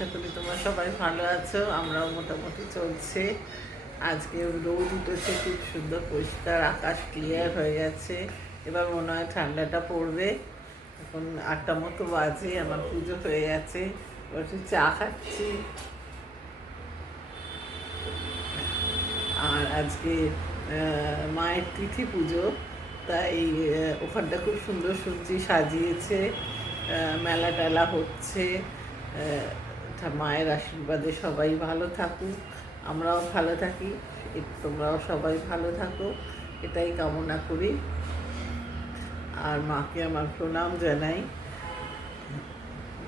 আশা করি তোমরা সবাই ভালো আছো। আমরাও মোটামুটি চলছে। আজকে রোদ উঠেছে, খুব সুন্দর পরিষ্কার, আকাশ ক্লিয়ার হয়ে গেছে। এবার মনে হয় ঠান্ডাটা পড়বে। এখন 8টা মতো বাজে, আমার পুজো হয়ে গেছে। এবার একটু চা খাচ্ছি। আর আজকে মায়ের তিথি পুজো, তাই ওখানটা খুব সুন্দর শুনছি সাজিয়েছে, মেলা টেলা হচ্ছে। মায়ের আশীর্বাদে সবাই ভালো থাকুক, আমরাও ভালো থাকি, তোমরাও সবাই ভালো থাকো, এটাই কামনা করি। আর মাকে আমার প্রণাম জানাই।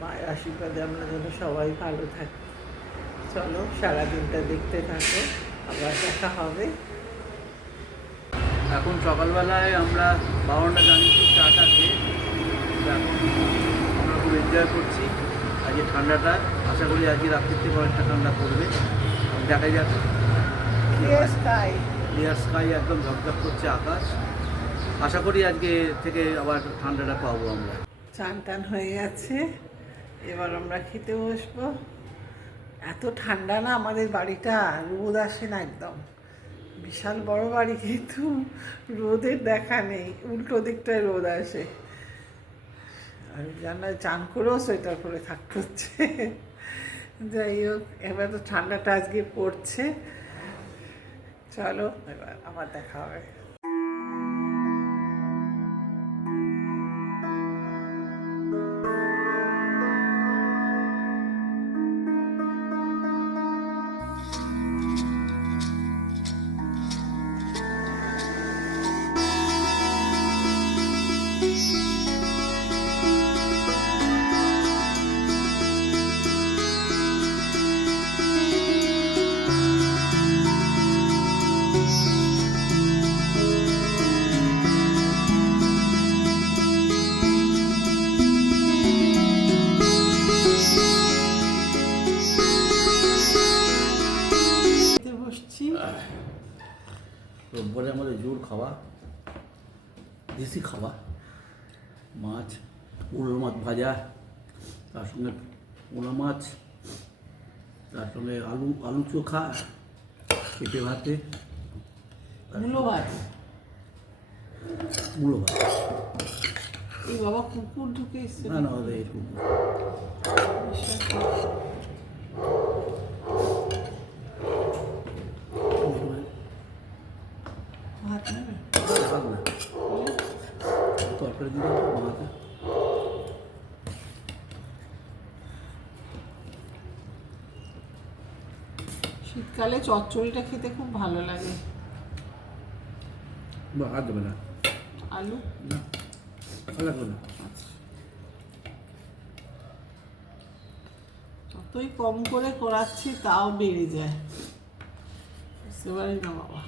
মায়ের আশীর্বাদে আমরা যেন সবাই ভালো থাকি। চলো সারাদিনটা দেখতে থাকো, আবার দেখা হবে। এখন সকালবেলায় আমরা বারোটা জানিয়েছি চাটা খেয়ে এখন আমরা খুব এনজয় করছি আজকে ঠান্ডাটা। আশা করি আজকে রাত্রির থেকে অনেকটা ঠান্ডা পড়বে, দেখা যাক। ক্লিয়ার স্কাই, একদম ঝকঝক করছে আকাশ। আশা করি আজকে থেকে আবার ঠান্ডাটা পাবো আমরা। চান টান হয়ে গেছে, এবার আমরা খেতে বসবো। এত ঠান্ডা না আমাদের বাড়িটা, রোদ আসে না একদম। বিশাল বড় বাড়ি কিন্তু রোদের দেখা নেই, উল্টো দিকটায় রোদ আসে। আর জানায় চান করেও সোয়েটার পরে থাকতে হচ্ছে। যাই হোক, এবার তো ঠান্ডাটা আজকে পড়ছে। চলো এবার আবার দেখা হবে। রোববারে আমাদের জোর খাওয়া, দেশি খাওয়া, মাছ, উড়ো মাছ ভাজা, তার সঙ্গে পোনা মাছ, তার সঙ্গে আলু চোখা, পেঁপে ভাতে, মূলো ভাত। মূলো ভাত। এই বাবা কুকুর ঢুকে এসছে। না না, এই কুকুর। ভাত নেবে? ভাত না, তরকারি দিলে ভাতে। শীতকালে চচ্চড়িটা খেতে খুব ভালো লাগে। ভাত দেবে না, আলু না লাগবে না। যতই কম করে করাচ্ছি তাও বেড়ে যায়, বুঝতে পারি না বাবা।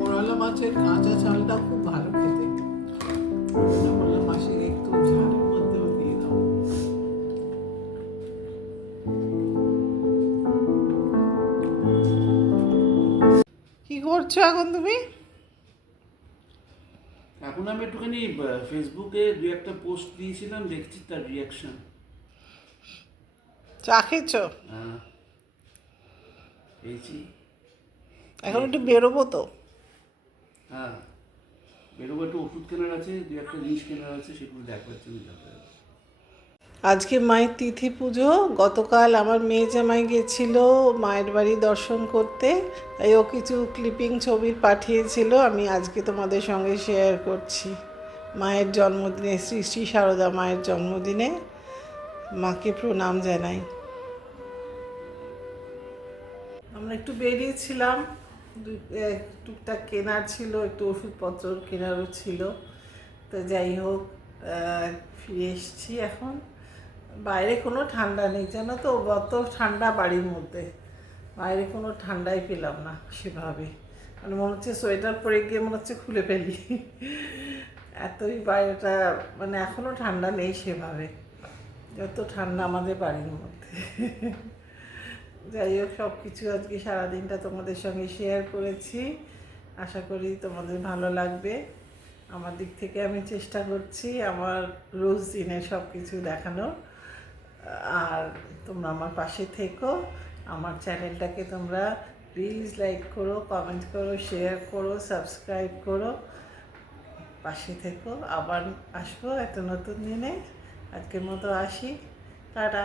মরলা মাছের কাঁচা চালটা খুব ভালো খেতে। বললাম মাসি একটু ঝালের মধ্যেও দিয়ে দাও। কি করছো এখন তুমি? এখন আমি একটুখানি ফেসবুকে দু একটা পোস্ট দিয়েছিলাম, দেখছি তার রিয়াকশন। চা খেয়েছো? হ্যাঁ পেয়েছি। এখন একটু বেরোবো তো। হ্যাঁ বেরোবো, একটু ওষুধ কেনার আছে, দু একটা জিনিস কেনার আছে, সেগুলো দেখবার জন্য যাতে। আজকে মায়ের তিথি পুজো। গতকাল আমার মেয়ে জামাই গেছিল মায়ের বাড়ি দর্শন করতে, তাই ও কিছু ক্লিপিং ছবি পাঠিয়েছিল, আমি আজকে তোমাদের সঙ্গে শেয়ার করছি। মায়ের জন্মদিনে, শ্রী শ্রী সারদা মায়ের জন্মদিনে মাকে প্রণাম জানাই। আমরা একটু বেরিয়েছিলাম, টুকটাক কেনার ছিল, একটু ওষুধপত্র কেনারও ছিল। তো যাই হোক, ফিরে এসেছি এখন। বাইরে কোনো ঠান্ডা নেই, জানো তো, অত ঠান্ডা বাড়ির মধ্যে, বাইরে কোনো ঠান্ডাই পেলাম না সেভাবে। মানে মনে হচ্ছে সোয়েটার পরে গিয়ে মনে হচ্ছে খুলে ফেলি, এতই বাইরেটা, মানে এখনও ঠান্ডা নেই সেভাবে, যত ঠান্ডা আমাদের বাড়ির মধ্যে। যাই হোক, সব কিছু আজকে সারাদিনটা তোমাদের সঙ্গে শেয়ার করেছি, আশা করি তোমাদের ভালো লাগবে। আমার দিক থেকে আমি চেষ্টা করছি আমার রোজ দিনের সব কিছু দেখানোর। আর তোমরা আমার পাশে থেকো, আমার চ্যানেলটাকে তোমরা প্লিজ লাইক করো, কমেন্ট করো, শেয়ার করো, সাবস্ক্রাইব করো, পাশে থেকো। আবার আসবো একটা নতুন দিনে, আজকের মতো আসি, টাটা।